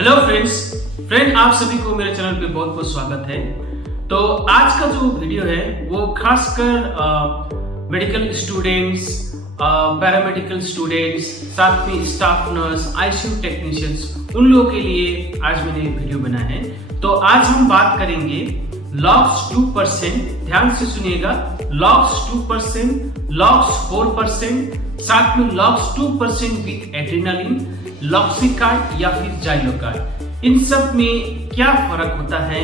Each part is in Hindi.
हेलो फ्रेंड आप सभी को मेरे चैनल पे बहुत बहुत स्वागत है। तो आज का जो वीडियो है वो खासकर मेडिकल स्टूडेंट्स, पैरामेडिकल स्टूडेंट्स, साथ में स्टाफ नर्स, आईसीयू टेक्नीशियंस, उन लोगों के लिए आज मैंने वीडियो बनाया है। तो आज हम बात करेंगे लॉक्स 2%, ध्यान से सुनिएगा, लॉक्स 2%, लॉक्स 4%, साथ में लॉक्स 2% विद एड्रेनालिन, लॉक्सिकार्ड या फिर जाइलोकार्ड। इन सब में क्या फर्क होता है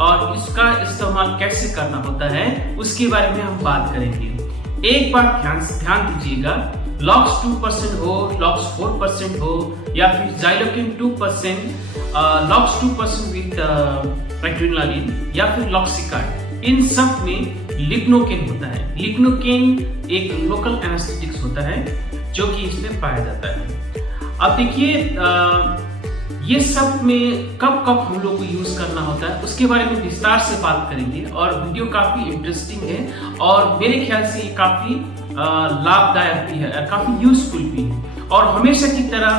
और इसका इस्तेमाल कैसे करना होता है उसके बारे में हम बात करेंगे। एक बात ध्यान दीजिएगा, लॉक्स 2% हो, लॉक्स 4% हो या फिर जाइलोकिन 2%, लॉक्स 2% विद एड्रेनालिन या फिर लॉक्सिकार्ड, इन सब में लिग्नोकेन होता है। लिग्नोकेन एक लोकल एनेस्थेटिक्स होता है जो कि इसमें पाया जाता है। अब देखिए ये सब में कब कब हम लोग को यूज करना होता है उसके बारे में विस्तार से बात करेंगे और वीडियो काफी इंटरेस्टिंग है और मेरे ख्याल से ये काफी लाभदायक भी है, काफी यूजफुल भी है। और हमेशा की तरह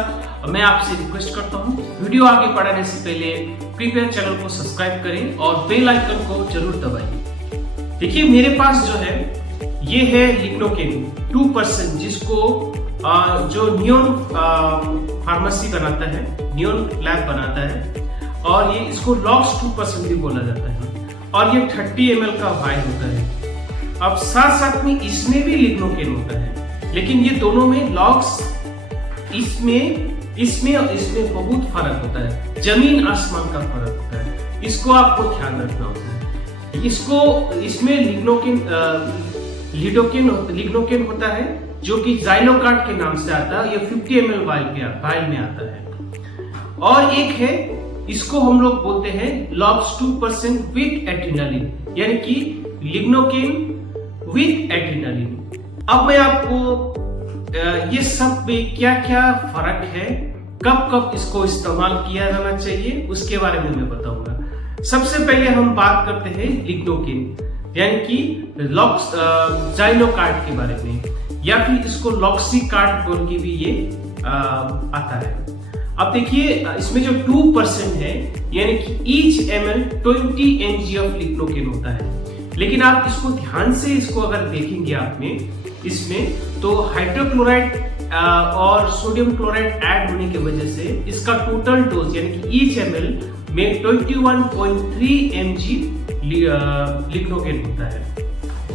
मैं आपसे रिक्वेस्ट करता हूँ, वीडियो आगे बढ़ाने से पहले कृपया चैनल को सब्सक्राइब करें और बेल आइकन को जरूर दबाइए। देखिए मेरे पास जो है ये है लिग्नोकेन 2%, जिसको जो नियोन फार्मेसी बनाता है, नियोन लैब बनाता है, और ये इसको लॉक्स 2% भी बोला जाता है और ये 30 ml का वायल होता है। अब साथ में इसमें भी लिग्नोकेन होता है, लेकिन ये दोनों में लॉक्स इसमें और इसमें बहुत फर्क होता है, जमीन आसमान का फर्क होता है। इसको आपको ध्यान रखना होता है। इसमें लिग्नोकेन होता है जो कि जाइलोकार्ड के नाम से आता है, ये 50 ml वायल में आता है। और एक है, इसको हम लोग बोलते हैं लॉक्स 2% विद एड्रेनालिन, यानी कि लिग्नोकेन विद एड्रेनालिन। अब मैं आपको ये सब में क्या क्या फर्क है, कब कब इसको इस्तेमाल किया जाना चाहिए उसके बारे में मैं बताऊंगा। सबसे पहले हम बात करते हैं लिग्नोकेन यानी कि जाइलोकार्ड के बारे में, या फिर इसको लॉक्सिकार्ड बोल के भी ये आता है। अब देखिए इसमें जो 2% है यानी कि each ml 20 mg of lignocaine होता है। लेकिन आप इसको ध्यान से इसको अगर देखेंगे आपने इसमें, तो हाइड्रोक्लोराइड और सोडियम क्लोराइड ऐड होने की वजह से इसका टोटल डोज यानी कि ईच ml में 21.3 mg लिग्नोकेन होता है।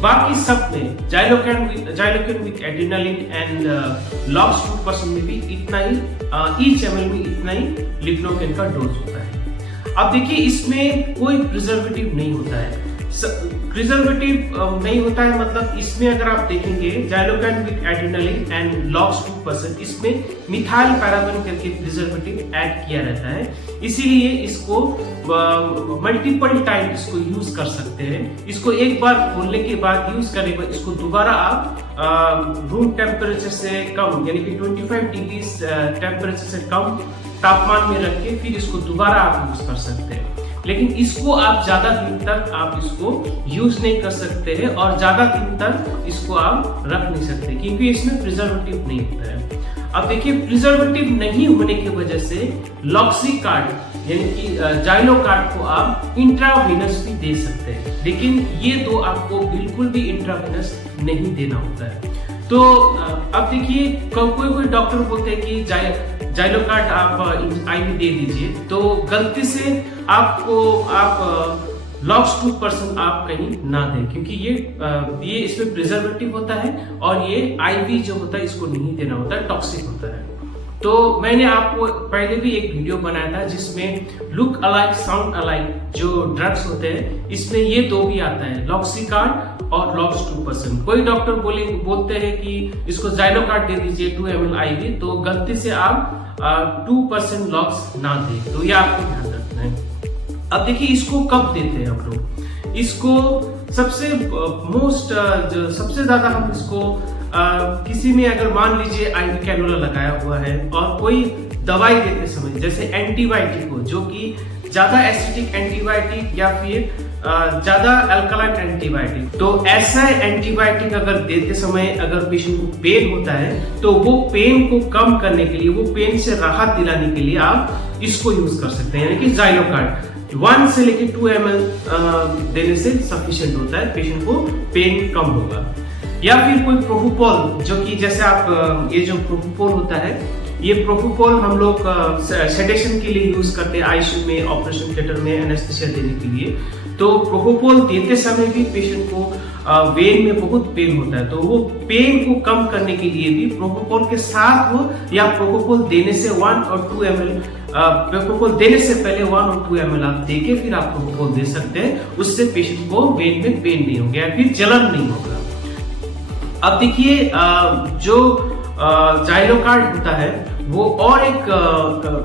बाकी सब में xylocaine with adrenaline and locks 2% में भी इतना ही, ईच ml में इतना ही लिग्नोकेन का डोज होता है। अब देखिए इसमें कोई प्रिजर्वेटिव नहीं होता है। प्रिजर्वेटिव नहीं होता है मतलब इसमें अगर आप देखेंगे xylocaine with adrenaline and locks 2%, इसमें मिथाइल पैराबेन करके प्रिजर्वेटिव ऐड किया रहता है, इसीलिए इसको मल्टीपल टाइम इसको यूज कर सकते हैं। इसको एक बार खोलने के बाद यूज करने के बाद इसको दोबारा आप रूम टेम्परेचर से कम यानी कि 25 डिग्री टेम्परेचर से कम तापमान में रख के फिर इसको दोबारा आप यूज कर सकते हैं। लेकिन इसको आप ज्यादा दिन तक आप इसको यूज नहीं कर सकते हैं और ज्यादा दिन तक इसको आप रख नहीं सकते क्योंकि इसमें प्रिजर्वेटिव नहीं होता है। अब देखिए प्रिजर्वेटिव नहीं होने की वजह से लॉक्सिकार्ड यानी कि जाइलोकार्ड को आप इंट्रावेनस भी दे सकते हैं, लेकिन ये दो आपको बिल्कुल भी इंट्रावेनस नहीं देना होता है। तो अब देखिए कोई डॉक्टर बोलते हैं कि जाइलोकार्ड आप आईवी दे दीजिए, तो गलती से आप लॉक्स 2% आप कहीं ना दें क्योंकि ये इसमें प्रिजर्वेटिव होता है और ये आईवी जो होता है इसको नहीं देना होता है, टॉक्सिक होता है। तो मैंने आपको पहले भी एक वीडियो बनाया था जिसमें लुक अलाइक साउंड अलाइक जो ड्रग्स होते हैं इसमें ये दो भी आता है, लॉक्सिकार्ड और लॉक्स 2%। कोई डॉक्टर बोलते हैं कि इसको जाइलोकार्ड दे दीजिए 2 ml आईवी, तो गलती से आप 2% लॉक्स ना दें, तो ये आपको ध्यान रखना है। अब देखिए इसको कब देते हैं हम लोग, इसको सबसे ज्यादा हम इसको किसी में अगर मान लीजिए आईवी कैनुला लगाया हुआ है और कोई दवाई देते समय जैसे एंटीबायोटिक हो, जो कि ज्यादा एसिडिक एंटीबायोटिक या फिर ज्यादा अल्कलाइन एंटीबायोटिक। तो ऐसा एंटीबायोटिक अगर देते समय अगर पेशेंट को पेन होता है तो वो पेन को कम करने के लिए, वो पेन से राहत दिलाने के लिए आप इसको यूज कर सकते हैं, यानी कि ज़ाइलोकार्ड 1 से लेके 2 ml देने से सफिशिएंट होता है, पेशेंट को पेन कम होगा। या फिर कोई प्रोपोल, जो कि जैसे आप ये जो प्रोपोल होता है, ये प्रोपोल हम लोग सेडेशन के लिए यूज करते हैं, आईसीयू में, ऑपरेशन थिएटर में एनेस्थीसिया देने के लिए। तो प्रोपोल देते समय भी पेशेंट को वेन में बहुत पेन होता है, तो वो पेन को कम करने के लिए भी प्रोपोल के साथ हो या प्रोपोल देने से 1 और 2 ml, प्रोपोल देने से पहले 1 और 2 ml आप देके फिर आप प्रोपोल दे सकते हैं। उससे पेशेंट को वेन में पेन नहीं होगा या फिर जलन नहीं होगा। अब देखिए जो ज़ाइलोकार्ड होता है वो और एक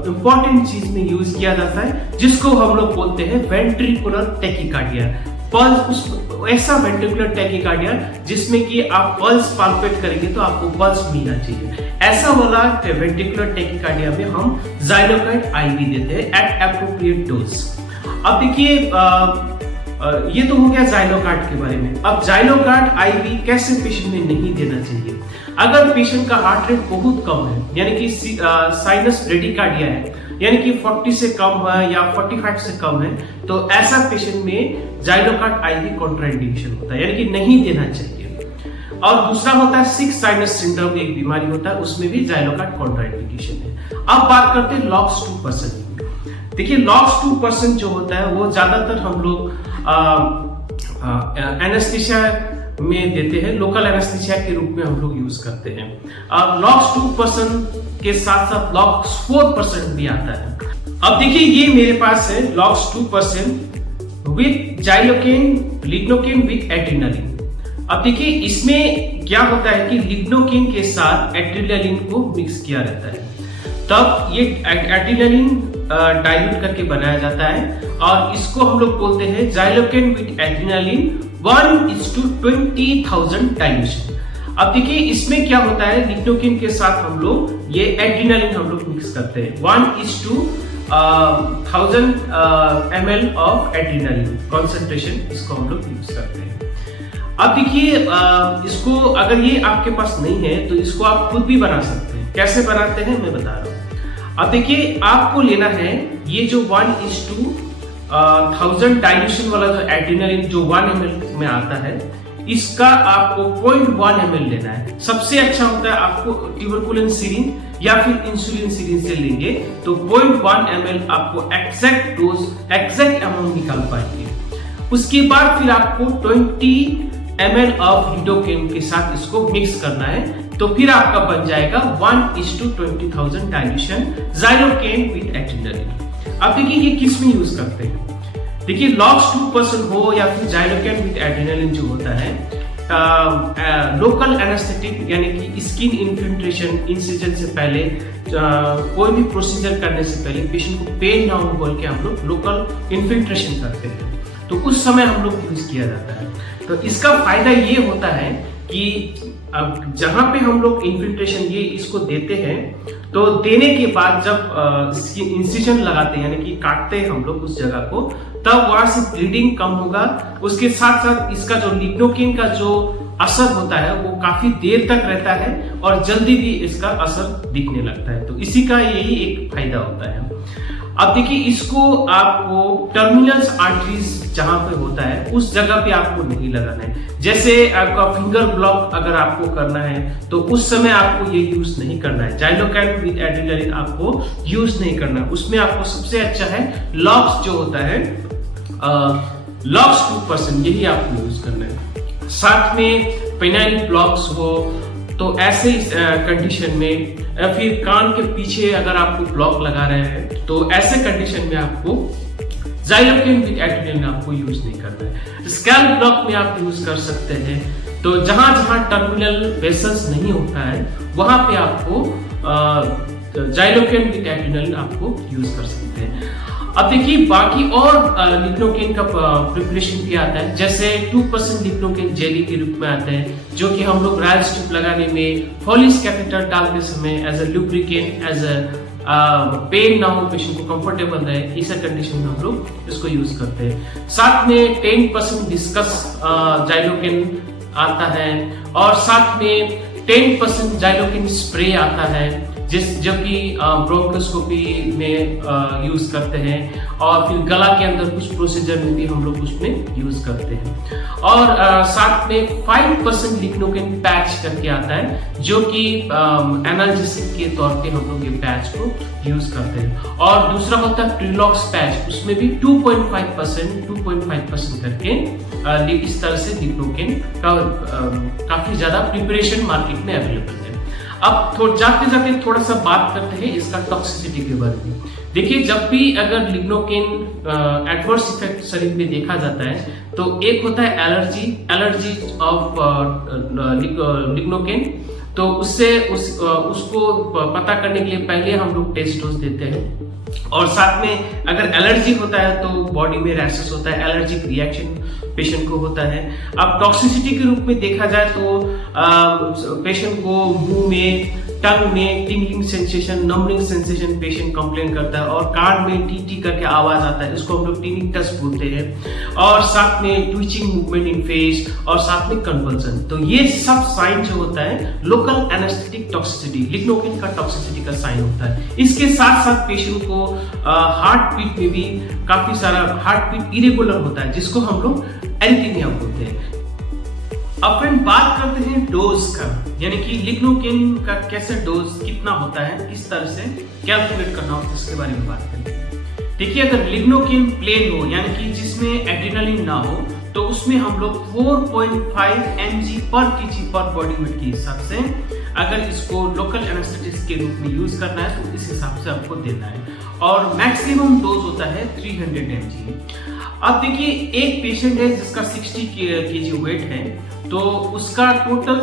इम्पॉर्टेंट चीज में यूज किया जाता है, जिसको हम लोग बोलते हैं वेंट्रिकुलर टैकीकार्डिया। पल्स, ऐसा वेंट्रिकुलर टैकीकार्डिया जिसमें कि आप पल्स पाल्पेट करेंगे तो आपको पल्स मिलना चाहिए। ऐसा वाला वेंट्रिकुलर टैकीकार्डिया में हम ज़ाइलोकार्ड आईवी देते हैं एट एप्रोप्रिएट डोज। अब देखिए ये तो हो गया ज़ाइलोकार्ड के बारे में। अब ज़ाइलोकार्ड आईवी कैसे पेशेंट में नहीं देना चाहिए? अगर पेशेंट का हार्ट रेट बहुत कम है, यानी कि साइनस ब्रेडिकार्डिया है, यानी कि 40 से कम है या 45 से कम है, तो ऐसा पेशेंट में ज़ाइलोकार्ड आईवी कॉन्ट्राइंडिकेशन होता है, यानी कि नहीं देना चाहिए। और दूसरा होता है सिक्स साइनस सिंड्रोम, एक बीमारी होता है, उसमें भी ज़ाइलोकार्ड कॉन्ट्राइंडिकेशन है। अब बात करते हैं LOX2%। देखिए LOX2% जो होता है वो ज्यादातर हम लोग एनेस्थीसिया में देते हैं, लोकल एनेस्थीसिया के रूप में हम लोग यूज करते हैं। अब LOX2% के साथ साथ LOX4% भी आता है। अब देखिए ये मेरे पास है LOX2% with Xylocaine, lignocaine with adrenaline. अब देखिए इसमें क्या होता है कि लिग्नोकेन के साथ एड्रेनालिन को मिक्स किया रहता है, तब ये एड्रेनालिन डाइल्यूट करके बनाया जाता है और इसको हम लोग बोलते हैं ज़ाइलोकेन विद एड्रेनालिन 1:20,000 डाइल्यूशन। अब देखिए इसमें क्या होता है, लिग्नोकेन के साथ हम लोग ये एड्रेनालिन हम लोग मिक्स करते हैं 1:1000 ml ऑफ एड्रेनालिन कॉन्सेंट्रेशन, इसको हम लोग यूज करते हैं। अब देखिए इसको अगर ये आपके पास नहीं है तो इसको आप खुद भी बना सकते हैं। कैसे बनाते हैं मैं बता रहा हूँ। अब देखिए आपको लेना है ये जो 1:1000 डाइल्यूशन वाला जो एड्रेनालिन जो 1 ml में आता है, इसका आपको 0.1 ml लेना है। सबसे अच्छा होता है आपको ट्यूबरकुलिन सिरिंज या फिर इंसुलिन सिरिंज से लेंगे तो 0.1 ml आपको एग्जैक्ट डोज, एग्जैक्ट अमाउंट निकाल पाएंगे। उसके बाद फिर आपको 20 ml ऑफ लिडोकेन के साथ इसको मिक्स करना है, तो फिर आपका बन जाएगा 1:20,000 डाइल्यूशन ज़ाइलोकेन विद एड्रेनालिन। अब देखिए ये किस में यूज करते हैं। देखिए LOX2% हो या फिर ज़ाइलोकेन विद एड्रेनालिन जो होता है, लोकल एनेस्थेटिक यानी कि स्किन इन्फिल्ट्रेशन, इंसिजन से पहले, कोई भी प्रोसीजर करने से पहले पेशेंट को पेन ना हो बोल के हम लोग लोकल इन्फिल्ट्रेशन करते हैं, तो उस समय हम लोग यूज किया जाता है। तो इसका फायदा ये होता है कि अब जहां पे हम लोग इन्फिल्ट्रेशन ये इसको देते हैं, तो देने के बाद जब इंसिजन लगाते हैं यानी कि काटते हैं हम लोग उस जगह को, तब वहां से ब्लीडिंग कम होगा। उसके साथ साथ इसका जो लिग्नोकेन का जो असर होता है वो काफी देर तक रहता है और जल्दी भी इसका असर दिखने लगता है। तो इसी का यही एक फायदा होता है। अब देखिए इसको आपको टर्मिनल्स आर्टरीज जहां पे होता है उस जगह पे आपको नहीं लगाना है। जैसे आपका फिंगर ब्लॉक अगर आपको करना है तो उस समय आपको ये यूज नहीं करना है। ज़ाइलोकेन विद एड्रेनालिन आपको यूज नहीं करना है। उसमें आपको सबसे अच्छा है LOX जो होता है LOX2%, यही आपको यूज करना है। साथ में पेनाइल ब्लॉक्स हो तो ऐसे कंडीशन में, या फिर कान के पीछे अगर आपको ब्लॉक लगा रहे हैं तो ऐसे कंडीशन में आपको ज़ाइलोकेन विद एड्रेनालिन आपको यूज नहीं करना है। स्कैल्प ब्लॉक में आप यूज कर सकते हैं। तो जहां जहां टर्मिनल वेसल्स नहीं होता है वहां पे आपको ज़ाइलोकेन विद एड्रेनालिन आपको यूज कर सकते हैं। अब देखिए बाकी और लिग्नोकेन का प्रिपरेशन भी आता है, जैसे 2% लिग्नोकेन जेली के रूप में आता है, जो कि हम लोग रायल स्ट्रिप लगाने में, फॉलिस कैथेटर डालते समय as a lubricant, as a pain ना हो, पेशेंट को कंफर्टेबल रहे, ऐसा कंडीशन में हम लोग इसको यूज करते हैं। साथ में 10% डिस्कस जाइलोकेन आता है और साथ में 10% जाइलोकेन स्प्रे आता है जो कि ब्रोंकोस्कोपी में यूज करते हैं और फिर गला के अंदर कुछ प्रोसीजर में भी हम लोग उसमें यूज करते हैं। और साथ में 5% लिग्नोकेन पैच करके आता है जो कि एनाल्जेसिक के तौर पे हम लोग ये पैच को यूज करते हैं। और दूसरा होता है ट्रिलॉक्स पैच, उसमें भी 2.5% करके इस तरह से लिग्नोकेन का काफी ज्यादा प्रिपरेशन मार्केट में अवेलेबल है। अब जाते जाते थोड़ा सा बात करते हैं इसका टॉक्सिसिटी के बारे में। देखिए, जब भी अगर लिग्नोकेन एडवर्स इफेक्ट शरीर में देखा जाता है तो एक होता है एलर्जी ऑफ लिग्नोकेन। तो उसको पता करने के लिए पहले हम लोग टेस्ट डोज देते हैं। और साथ में अगर एलर्जी होता है तो बॉडी में रैशेस होता है, एलर्जिक रिएक्शन पेशेंट को होता है। अब टॉक्सिसिटी के रूप में देखा जाए तो पेशेंट को मुंह में, टंग में tingling sensation, numbering sensation patient complain करता है और कान में टी टी करके आवाज आता है, इसको हम लोग टिनिटस बोलते हैं। और साथ में ट्विचिंग मूवमेंट इन फेस और साथ में कन्वल्सन। तो ये सब साइन जो होता है लोकल एनेस्थेटिक टॉक्सिसिटी, लिग्नोकेन का टॉक्सिसिटी का साइन होता है। इसके साथ साथ पेशेंट को हार्ट बीट में भी काफी सारा हार्ट बीट इरेगुलर होता है जिसको हम लोग एरिथमिया बोलते हैं। अब फ्रेंड बात करते हैं डोज का, यानी कि लिग्नोकेन का कैसे डोज कितना होता है, किस तरह से कैलकुलेट करना होता है, इसके बारे में बात करें। देखिए, अगर लिग्नोकेन प्लेन हो यानी कि जिसमें एड्रेनालिन ना हो तो उसमें हम लोग 4.5 mg पर kg पर बॉडी वेट के हिसाब से अगर इसको लोकल एनेस्थेटिक्स के रूप में यूज करना है तो इस हिसाब से आपको देना है। और मैक्सिमम डोज होता है 300 mg। अब देखिए, एक पेशेंट है जिसका 60 kg वेट है तो उसका टोटल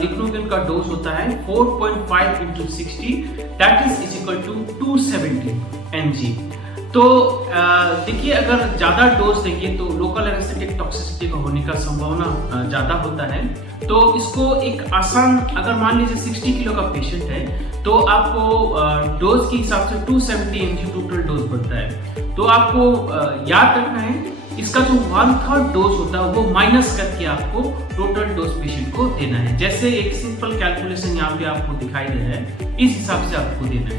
लिग्नोकेन का डोज होता है 4.5 into 60 that is equal to 270 mg। तो देखिए, अगर ज्यादा डोज देंगे तो लोकल एनेस्थेटिक टॉक्सिसिटी का होने का संभावना ज्यादा होता है। तो इसको एक आसान, अगर मान लीजिए 60 किलो का पेशेंट है तो आपको डोज के हिसाब से 270 mg टोटल डोज बनता है। तो आपको याद रखना है इसका जो 1/3 डोज होता है वो माइनस करके आपको टोटल डोज पेशेंट को देना है। जैसे एक सिंपल कैलकुलेशन यहाँ पे आपको दिखाई दे रहा है, इस हिसाब से आपको देना है।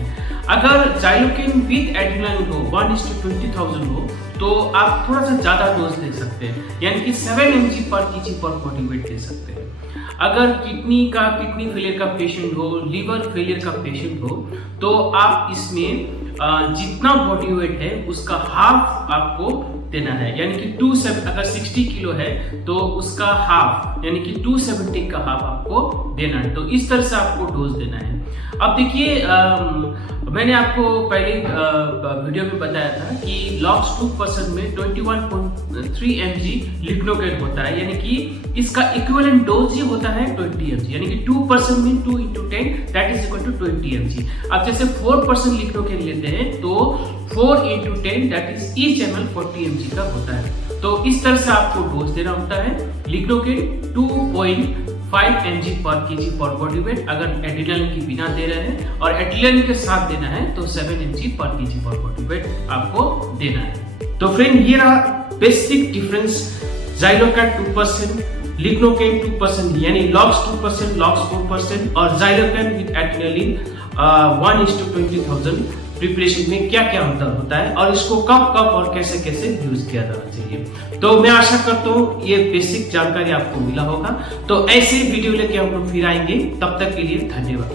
अगर जाइलोकेन विद एड्रेनालिन हो 1:20,000 हो तो आप थोड़ा सा ज्यादा डोज दे सकते हैं, यानी कि 7 mg पर kg पर बॉडी वेट दे सकते हैं। अगर किडनी फेलियर का पेशेंट हो, लीवर फेलियर का पेशेंट हो तो आप इसमें जितना बॉडी वेट है उसका हाफ आपको देना है, यानी कि अगर 60 किलो है तो उसका हाफ यानी कि 270 का हाफ आपको देना है। तो इस तरह से आपको डोज देना है। अब देखिए, मैंने आपको पहले वीडियो में बताया था कि लॉक्स 2% में 21.3 mg लिग्नोकेन होता है, यानी कि इसका इक्विवेलेंट डोज ही होता है 20 mg, यानी कि 2% में 2 into 10 that is equal to 20 mg। अब जैसे 4% लिग्नोकेन लेते हैं तो 4 into 10 that is each ml 40 mg का होता है। तो इस तरह से आपको डोज देना होता है। लिग्नोकेन 2.5 mg पर kg पर बॉडी वेट अगर एड्रेनालिन के बिना दे रहे हैं, और एड्रेनालिन के साथ देना है तो 7 mg पर kg पर बॉडी वेट आपको देना है। तो फ्रेंड, ये रहा बेसिक डिफरेंस जाइलोकैट 2%, लिग्नोकेन 2% यानी लॉक्स 2%, लॉक्स 4% और जाइलोकेन विद एड्रेनालिन 1:20,000 प्रिपरेशन में क्या क्या अंतर होता है और इसको कब और कैसे यूज किया जाना चाहिए। तो मैं आशा करता हूँ ये बेसिक जानकारी आपको मिला होगा। तो ऐसे वीडियो लेके हम लोग फिर आएंगे, तब तक के लिए धन्यवाद।